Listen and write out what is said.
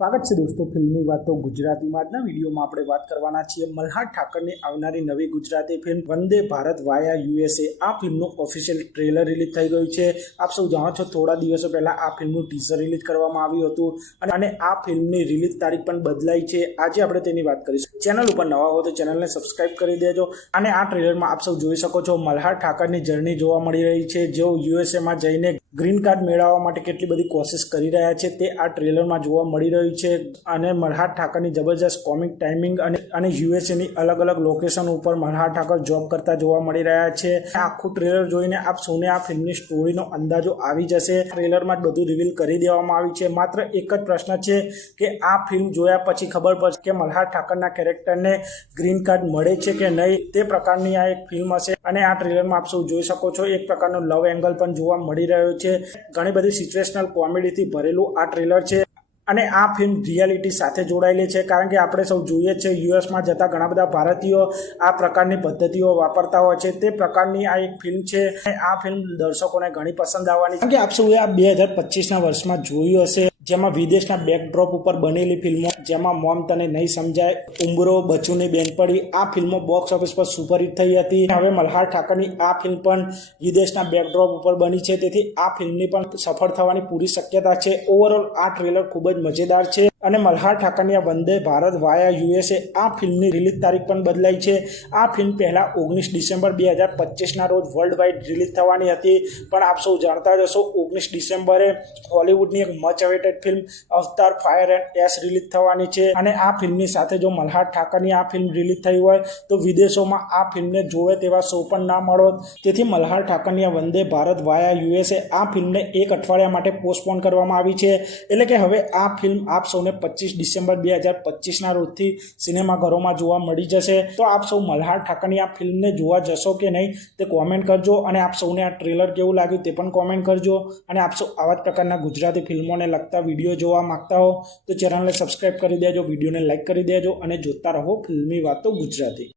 સ્વાગત છે દોસ્તો ફિલ્મની વાતો ગુજરાતીમાં। આજના વિડીયોમાં આપણે વાત કરવાના છીએ મલ્હાર ઠાકરની આવનારી નવી ગુજરાતી ફિલ્મ વંદે ભારત વાયા યુએસએ। આ ફિલ્મનું ઓફિશિયલ ટ્રેલર રિલીઝ થઈ ગયું છે। આપ સૌ જાણો છો થોડા દિવસો પહેલા આ ફિલ્મનું ટીઝર રિલીઝ કરવામાં આવ્યું હતું અને આ ફિલ્મની રિલીઝ તારીખ પણ બદલાઈ છે। આજે આપણે તેની વાત કરીશું। ચેનલ ઉપર નવા હો તો ચેનલને સબસ્ક્રાઇબ કરી દેજો। અને આ ટ્રેલરમાં આપ સૌ જોઈ શકો છો મલ્હાર ઠાકરની જર્ની જોવા મળી રહી છે। જેઓ યુએસએમાં જઈને ગ્રીન કાર્ડ મેળવવા માટે કેટલી બધી કોશિશ કરી રહ્યા છે તે આ ટ્રેલરમાં જોવા મળી રહ્યું છે। અને મલ્હાર ઠાકરની જબરજસ્ત કોમિક ટાઈમિંગ અને યુએસએની અલગ અલગ લોકેશન ઉપર મલ્હાર ઠાકર જોબ કરતા જોવા મળી રહ્યા છે। આખું ટ્રેલર જોઈને આપ સૌને આ ફિલ્મની સ્ટોરીનો અંદાજો આવી જશે। ટ્રેલરમાં જ બધું રિવીલ કરી દેવામાં આવ્યું છે। માત્ર એક જ પ્રશ્ન છે કે આ ફિલ્મ જોયા પછી ખબર પડશે કે મલ્હાર ઠાકરના કેરેક્ટરને ગ્રીન કાર્ડ મળે છે કે નહીં। તે પ્રકારની આ એક ફિલ્મ હશે। અને આ ટ્રેલરમાં આપ સૌ જોઈ શકો છો એક પ્રકારનો લવ એંગલ પણ જોવા મળી રહ્યો છે। ઘણી બધી સિચ્યુએશનલ કોમેડીથી ભરેલું આ ટ્રેલર છે। અને આ ફિલ્મ રિયાલિટી સાથે જોડાયેલી છે, કારણ કે આપણે સૌ જોઈએ છે યુએસમાં જતા ઘણા બધા ભારતીયો આ પ્રકારની પદ્ધતિઓ વાપરતા હોય છે। તે પ્રકારની આ એક ફિલ્મ છે। આ ફિલ્મ દર્શકોને ઘણી પસંદ આવવાની છે, કારણ કે આપ સૌએ આ 2025ના વર્ષમાં જોયું હશે, જેમાં વિદેશના બેકડ્રોપ ઉપર બનેલી ફિલ્મો, જેમાં મોમ તને નહીં સમજાય, ઉંબરો, બચુની બેનપડી, આ ફિલ્મો બોક્સ ઓફિસ પર સુપરહિટ થઈ હતી। હવે મલ્હાર ઠાકરની આ ફિલ્મ પણ વિદેશના બેકડ્રોપ ઉપર બની છે, તેથી આ ફિલ્મની પણ સફળ થવાની પૂરી શક્યતા છે। ઓવરઓલ આ ટ્રેલર ખૂબ જ મજેદાર છે। અને મલ્હાર ઠાકરની આ વંદે ભારત વાયા યુએસએ આ ફિલ્મની રિલીઝ તારીખ પણ બદલાઈ છે। આ ફિલ્મ પહેલા 19 ડિસેમ્બર 2025ના રોજ વર્લ્ડ વાઇડ રિલીઝ થવાની હતી, પણ આપ સૌ જાણતા જ હશો 19 ડિસેમ્બરે હોલિવૂડની એક મચ અવેટેડ ફિલ્મ અવતાર ફાયર એન્ડ એશ રિલીઝ થવાની છે। અને આ ફિલ્મની સાથે જો મલ્હાર ઠાકરની આ ફિલ્મ રિલીઝ થઈ હોય તો વિદેશોમાં આ ફિલ્મને જોવે તેવા શો પણ ના મળોત। તેથી મલ્હાર ઠાકરની આ વંદે ભારત વાયા યુએસએ આ ફિલ્મને એક અઠવાડિયા માટે પોસ્ટપોન કરવામાં આવી છે। એટલે કે હવે આ ફિલ્મ આપ સૌને 25 ડિસેમ્બર 2025ના રોજથી સિનેમાઘરોમાં જોવા મળી જશે। તો આપ સૌ મલ્હાર ઠાકરની આ ફિલ્મને જોવા જશો કે નહીં તે કોમેન્ટ કરજો। અને આપ સૌને આ ટ્રેલર કેવું લાગ્યું તે પણ કોમેન્ટ કરજો। અને આપ સૌ આવા જ પ્રકારના ગુજરાતી ફિલ્મોને લગતા વિડીયો જોવા માંગતા હો તો ચેનલને સબસ્ક્રાઇબ કરી દેજો, વિડીયોને લાઇક કરી દેજો અને જોતા રહો ફિલ્મી વાતો ગુજરાતી।